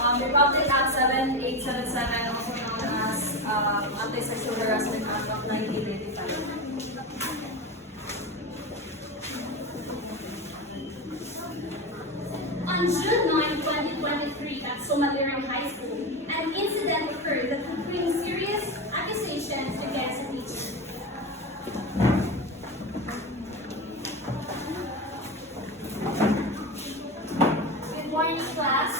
Republic Act 7877, also known as Anti-Sexual Harassment Act of 1985. On June 9, 2023, at Somalirang High School, an incident occurred that could bring serious accusations against a teacher. Good morning, class.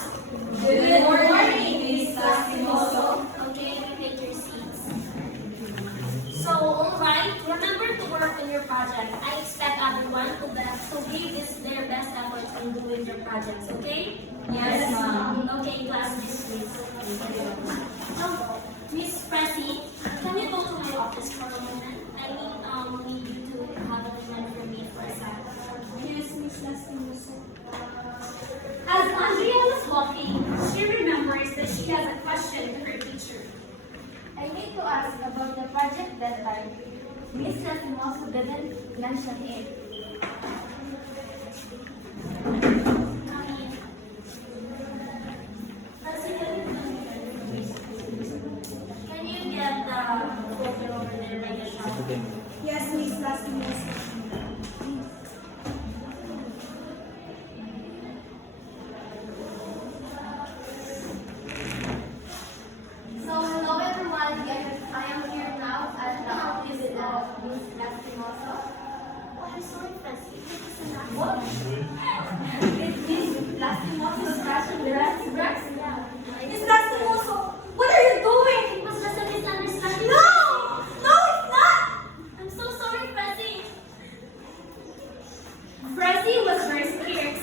Good morning, Miss Lastimoso. Okay, take your seats. So, alright, remember to work on your project. I expect everyone to give their best effort in doing your projects, okay? Yes, ma'am. Okay, class, please. Miss Pressy, can you go to my office for a moment? We need you to have a moment for me for a second. Yes, Miss Lastimoso. As Andrea was walking, she remembers that she has a question to her teacher. I need to ask about the project deadline. Miss Lastimoso didn't mention it. Can you get the folder over there by the shelf? Yes, Miss Lastimoso. So, hello everyone. Yes, I am here now at the office of Miss Lastimoso. Oh, I'm sorry, Francie. This is an What? accident. Is Miss Lastimoso scratching the rest bricks? Yeah. Miss Lastimoso, what are you doing? It was just a misunderstanding. No! No, it's not! I'm so sorry, Francie. Fressie was very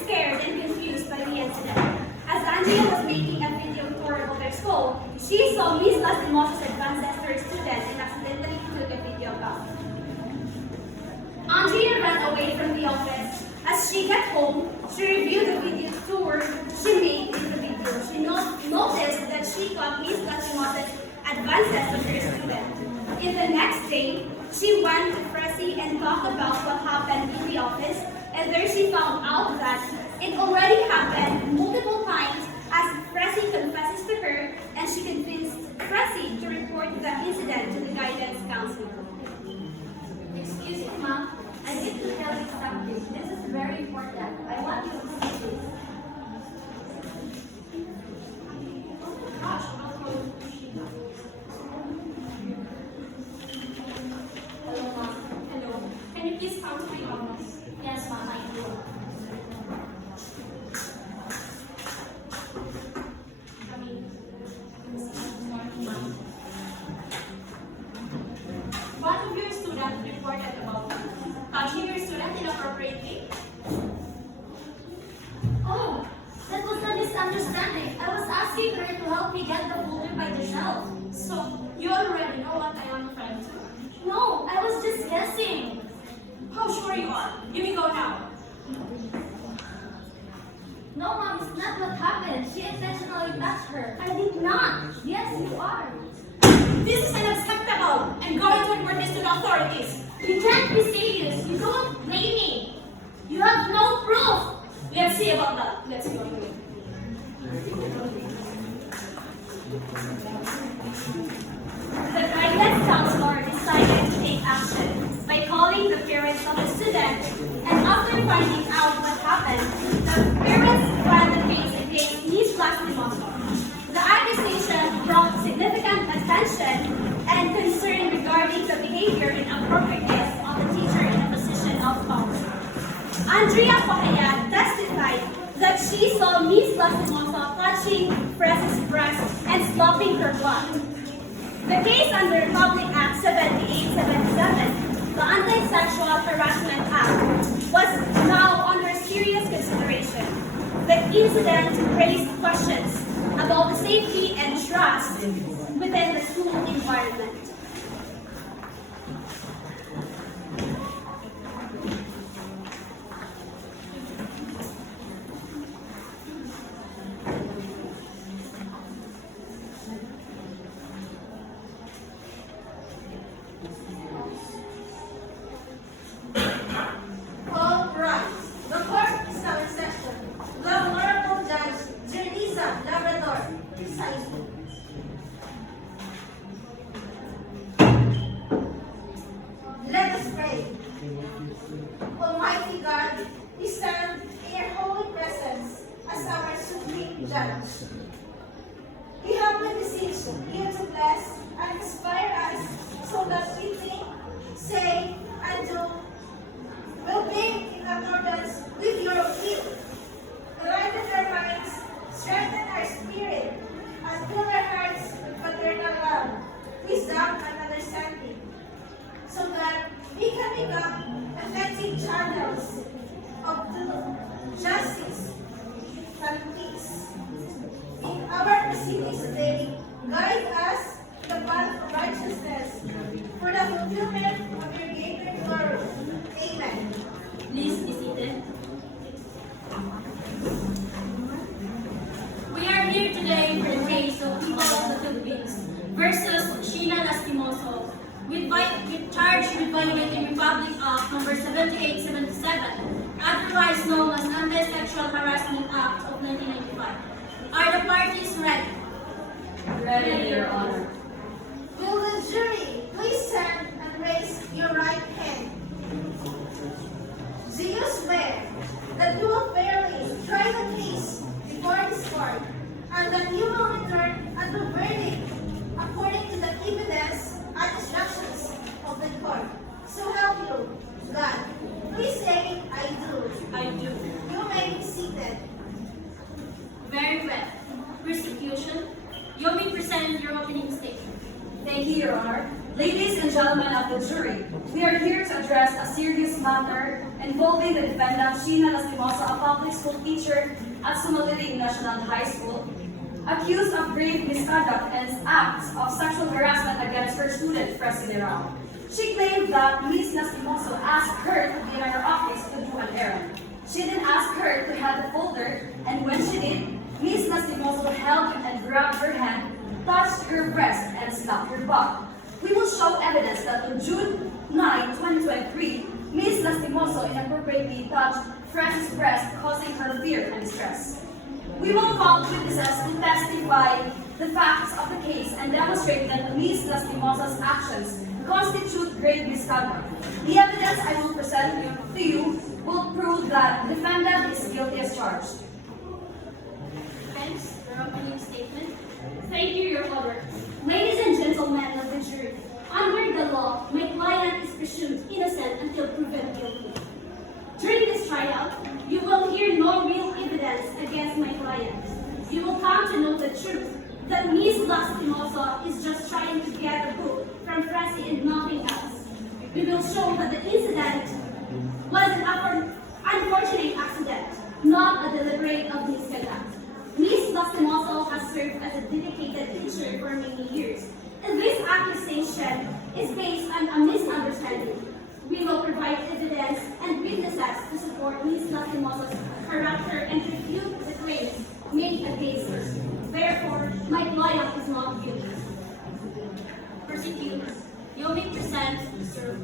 scared and confused by the incident. As Andrea was making a video tour of their school, she saw Miss Lastimoso's advances to her student and accidentally took a video of them. Andrea ran away from the office. As she got home, she reviewed the video tour she made in the video. She noticed that she got Miss Lastimoso's advances to her student. In the next day, she went to Fressie and talked about what happened in the office, and there she found out that it already happened multiple times as Fressie confesses to her, and she convinced Fressie to report the incident to the guidance counselor. Excuse me, ma'am. I need to tell you something. This is very important. I want you to see this. Oh my gosh, hello, ma'am. Hello. Can you please come to my office? Yes, ma'am, I do. One of your students reported about touching your student inappropriately. Oh, that was a misunderstanding. I was asking her to help me get the folder by the shelf. So, you already know what I am referring to? No, I was just guessing. How sure you are? You may go now. No, Mom, it's not what happened. She intentionally touched her. I did not. Yes, you are. This is unacceptable. I'm going to report this to the authorities. You can't be serious. You don't blame me. You have no proof. Let's see about that. Let's go. The guidance counselor decided to take action by calling the parents of the student, and after finding out what happened, the parents filed the case against Miss Lastimoso. The accusation brought significant attention and concern regarding the behavior and appropriateness of the teacher in a position of power. Andrea Pahaya testified that she saw Miss Lastimoso touching Fressie's breast and stopping her butt. The case under Republic Act 7877, the Anti-Sexual Harassment Act, was now under serious consideration. The incident raised questions about the safety and trust within the school environment. All rise. The court is now in session. The Honorable Judge Jernisa Labrador judge. We humbly beseech you to bless and inspire us so that we think, say, and do will be in accordance with your will. Enlighten our minds, strengthen our spirit, and fill our hearts with paternal love, wisdom, and understanding, so that we can become effective channels of truth, justice, and peace. In our proceedings today, guide us in the path of righteousness for the fulfillment of your greater glory. Amen. Please be seated. We are here today for the case of People of the Philippines versus Sheena Lastimoso with charge with violating Republic Act number 7877, otherwise known as Anti-Sexual Harassment Act of 1995. Are the parties ready? Ready, Your Honor. Will the jury please stand and raise your right hand? Do you swear that you will fairly try the case before this court and that you will return a true verdict according to the evidence and instructions of the court? So help you, God. Please say, I do. I do. You may be seated. Very well. Prosecution, you may present your opening statement. Thank you, Your Honor. Ladies and gentlemen of the jury, we are here to address a serious matter involving the defendant, Sheena Lastimoso, a public school teacher at Sumaliring National High School, accused of grave misconduct and acts of sexual harassment against her student, Presley Rao. She claimed that Ms. Lastimoso asked her to be in her office to do an errand. She then asked her to have the folder, and when she did, Ms. Lastimoso held and grabbed her hand, touched her breast, and slapped her butt. We will show evidence that on June 9, 2023, Ms. Lastimoso inappropriately touched Frances' breast, causing her fear and distress. We will call witnesses to testify the facts of the case and demonstrate that Ms. Lastimoso's actions constitute grave misconduct. The evidence I will present to you will prove that the defendant is guilty as charged. Hence, your opening statement. Thank you, Your Honor. Ladies and gentlemen of the jury, under the law, my client is presumed innocent until proven guilty. During this trial, you will hear no real evidence against my client. You will come to know the truth that Ms. Lastimoso is just trying to get a book from Francie and nothing else. We will show that the incident was an unfortunate accident, not a deliberate of misconduct. Ms. Lastimoso has served as a dedicated teacher for many years, and this accusation is based on a misunderstanding. We will provide evidence and witnesses to support Ms. Lastimoso's character and refute the claims made against her. Therefore, my client is not guilty. Prosecutor, you may present your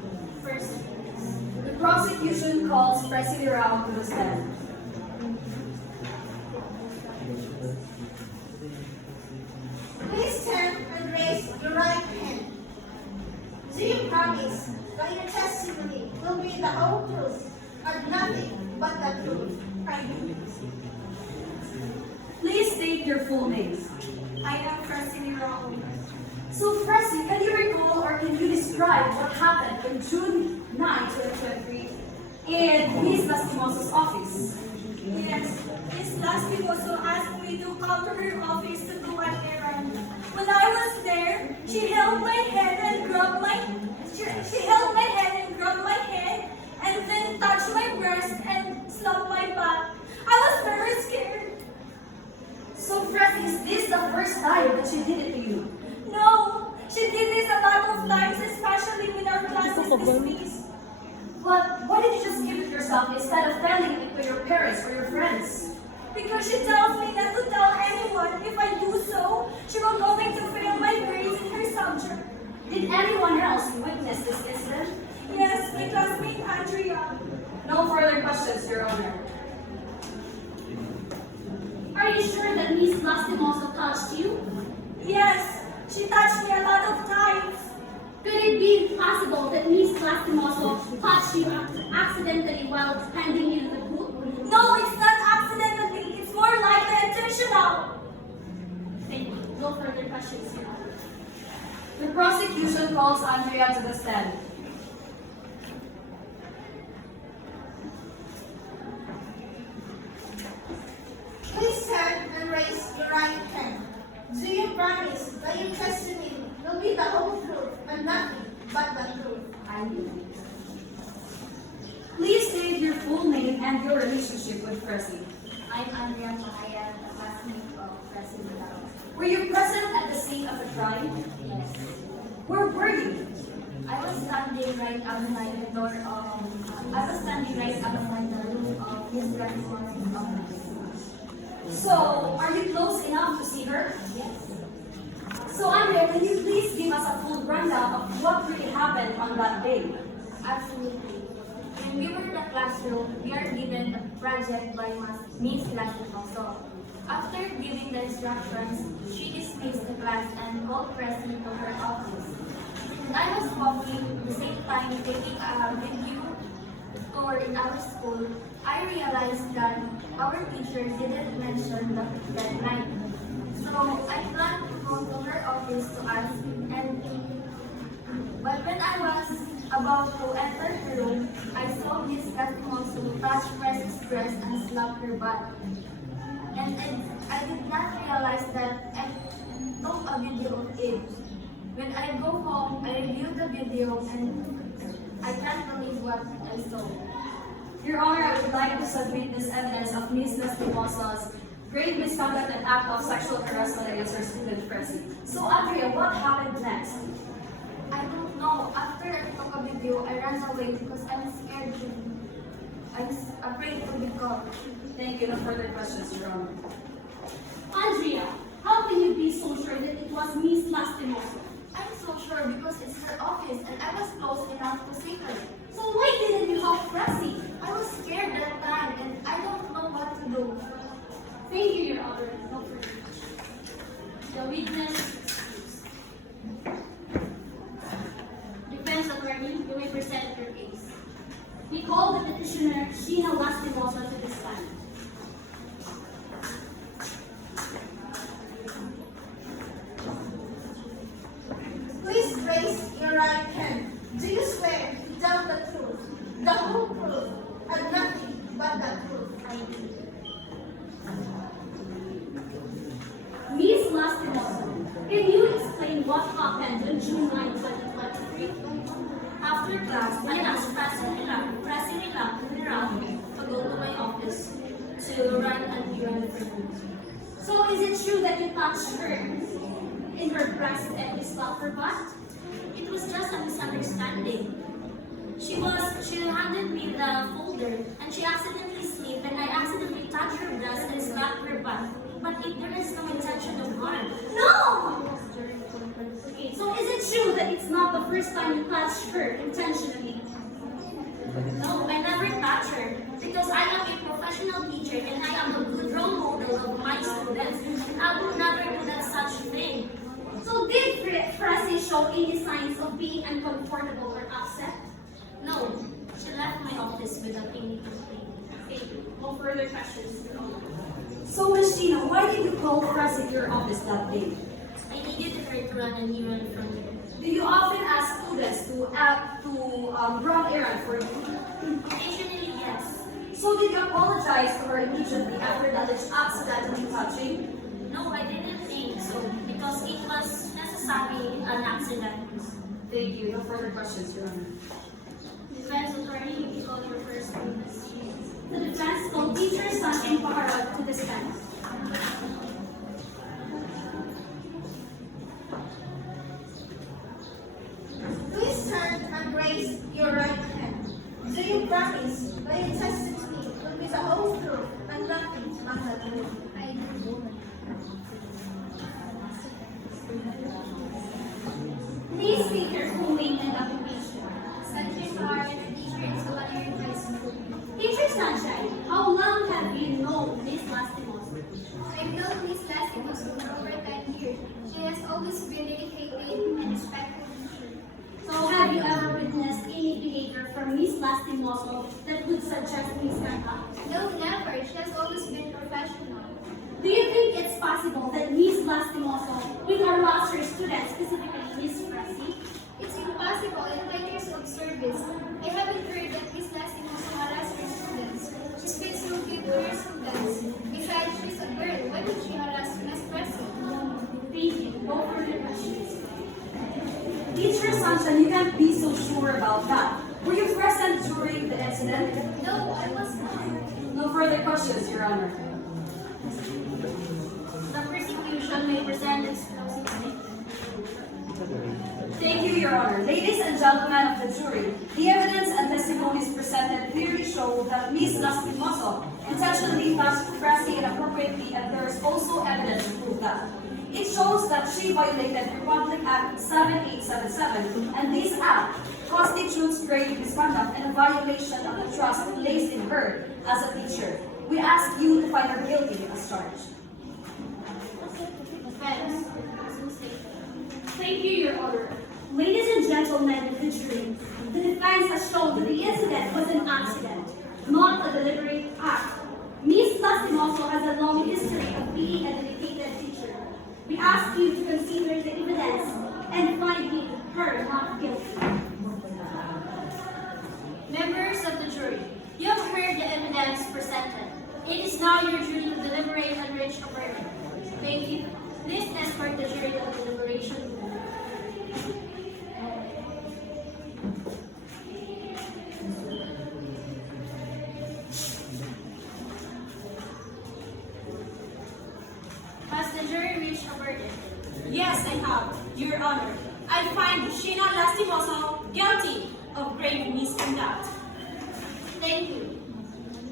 first witness. The prosecution calls Presley Rao to the stand. Please stand and raise your right hand. Do you promise that your testimony will be the whole truth and nothing but the truth? I do. Please state your full name. I am Presley Rao. So, Presley, can you recall or can you describe what happened on June 9, 2023 in Ms. Lastimoso's office? Yes, Ms. Lastimoso asked me to come to her office to do an errand. When I was there, she held my head and grabbed my head and then touched my breast and slapped my butt. I was very scared. So, Presley, is this the first time that she did it to you? No, she did this a lot of times, especially when our class is dismissed. But why did you just give it yourself instead of telling it to your parents or your friends? Because she tells me not to tell anyone. If I do so, she will going to fail my grades in her subject. Did anyone else witness this incident? Yes, my classmate Andrea. No further questions, Your Honor. Are you sure that Ms. Lastimoso touched you? Yes, she touched me a lot of times. Could it be possible that Ms. Lastimoso touched you accidentally while handing you the book? No, it's not accidentally. It's more like the siya daw. Thank you. No further questions, Your Honor. The prosecution calls Andrea to the stand. Please stand and raise your right hand. Do you promise that your testimony will be the whole truth and nothing but the truth? I do. Please state your full name and your relationship with Presi. I'm Andrea Mahaya, a classmate of President Laro. Were you present at the scene of the crime? Yes. Where were you? I was standing right outside the door of, I was standing right outside the room of Miss Ratimore's office. So, are you close enough to see her? Yes. So, Andrea, can you please give us a full rundown of what really happened on that day? Absolutely. When we were in the classroom, we are given a project by Miss Lastimoso. After giving the instructions, she dismissed the class and called Presi to her office. And I was walking at the same time taking a review tour in our school. I realized that our teacher didn't mention the deadline. So I planned to go to her office to ask, but when I was about to enter her room, I saw Miss Lastimoso touch Presi's dress and slap her butt. And I did not realize that I took a video of it. When I go home, I reviewed the video and I can't believe what I saw. Your Honor, I would like to submit this evidence of Ms. Lastimoso's grave misconduct and act of sexual harassment against her student Presi. So, Andrea, what happened next? I don't know. After I took a video, I ran away because I'm scared. I'm afraid to be caught. Thank you. No further questions, Your Honor. Andrea, how can you be so sure that it was Miss Lastimoso? I'm so sure because it's her office and I was close enough to see her. So why didn't you help Presi? I was scared that time and I don't know what to do. Thank you, Your Honor. No further questions. The witness is excused. Defense attorney, you may present your case. We call the petitioner Sheena Lastimoso to the stand. Please raise your right hand. Do you swear to tell the truth, the whole truth, and nothing but the truth? I do. Miss Lastimoso, can you explain what happened on June 9, 2023? After class, I asked President Lam to go to my office to run an errand for me. So is it true that you touched her in her breast and you slapped her butt? It was just a misunderstanding. She handed me the folder and she accidentally slipped and I accidentally touched her breast and slapped her butt. But there is no intention of harm. No! Okay, so is it true that it's not the first time you touched her intentionally? No, I never touched her because I am a professional teacher and I am a good role model of my students and I would never do that such thing. So did Presi show any signs of being uncomfortable or upset? No, she left my office without any complaint. Thank you. No further questions, Your Honor. So, Ms. Sheena, why did you call Presi to your office that day? I needed her to run an errand for me. Do you often ask students to run errand for you? Occasionally, yes. So, did you apologize to her immediately after the alleged accidental touching? No, I didn't think so because it was necessarily an accident. Thank you. No further questions, Your Honor. Defense attorney, you call your first witness. The defense called teacher Sunshine Paharad to the stand. Please turn and raise your right hand. Do you promise that your testimony will be the whole truth and nothing but the truth? I do. Please state your full name and occupation. Sunshine Paharad, a teacher in Subalern High School. Teacher Sunshine, how long have you known Miss Lastimoso? I've known Miss Lastimoso for over 10 years. She has always been dedicated and respectful teacher. So have you ever witnessed any behavior from Miss Lastimoso that would suggest misconduct? No, never. She has always been professional. Do you think possible that Miss Lastimoso will harass her students, specifically Miss Pressy? It's impossible in 10 years of service. I haven't heard that Miss Lastimoso harassed her students. She's been so good to her students. Besides, she's a girl. Why would she harass Miss Pressy? Thank you. No further questions. Teacher Sanchan, you can't be so sure about that. Were you present during the incident? No, I was not. No further questions, Your Honor. The prosecution may present its closing statement. Thank you, Your Honor. Ladies and gentlemen of the jury, the evidence and testimonies presented clearly show that Ms. Lastimoso intentionally touched Pressy inappropriately, and there is also evidence to prove that. It shows that she violated Republic Act 7877, and this act constitutes grave misconduct and a violation of the trust placed in her as a teacher. We ask you to find her guilty as charged. Defense. Thank you, Your Honor. Ladies and gentlemen of the jury, the defense has shown that the incident was an accident, not a deliberate act. Ms. Lastimoso has a long history of being a dedicated teacher. We ask you to consider the evidence and find her not guilty. Members of the jury, you have heard the evidence presented. It is now your duty to deliberate and reach a verdict. Thank you. Please escort the jury to the deliberation room. Has the jury reached a verdict? Yes, I have, Your Honor. I find Sheena Lastimoso guilty of grave misconduct. Thank you.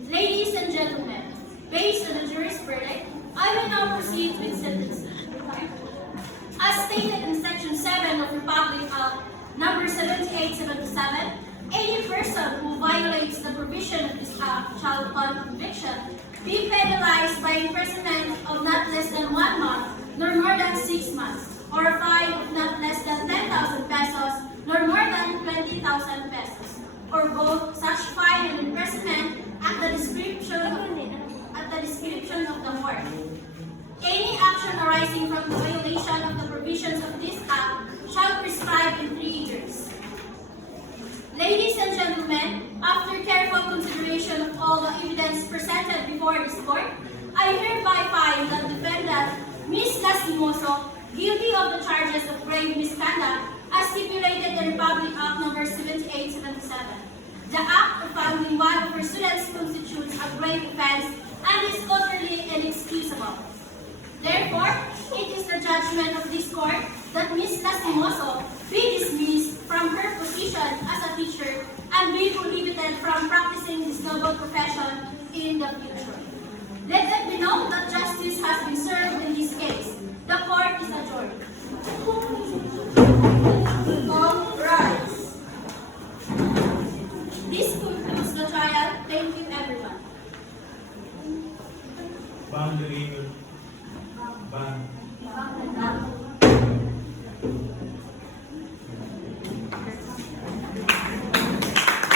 Ladies and gentlemen, based on the jury's verdict, I will now proceed with sentencing. As stated in Section 7 of Republic Act number 7877, any person who violates the provision of this act shall upon conviction be penalized by imprisonment of not less than 1 month, nor more than 6 months, or a fine of not less than 10,000 pesos, nor more than 20,000 pesos, or both such fine and imprisonment at the description of the court. Any action arising from the violation of the provisions of this act shall prescribe in 3 years. Ladies and gentlemen, after careful consideration of all the evidence presented before this court, I hereby find that defendant Ms. Lastimoso guilty of the charges of grave misconduct as stipulated in Republic Act number 7877. The act of fouling one of her students constitutes a grave offense and is totally inexcusable. Therefore, it is the judgment of this court that Ms. Lastimoso be dismissed from her position as a teacher and be prohibited from practicing this noble profession in the future. Let it be known that justice has been served in this case. The court is adjourned. All rise. This concludes the trial. Thank you, everyone. Boundary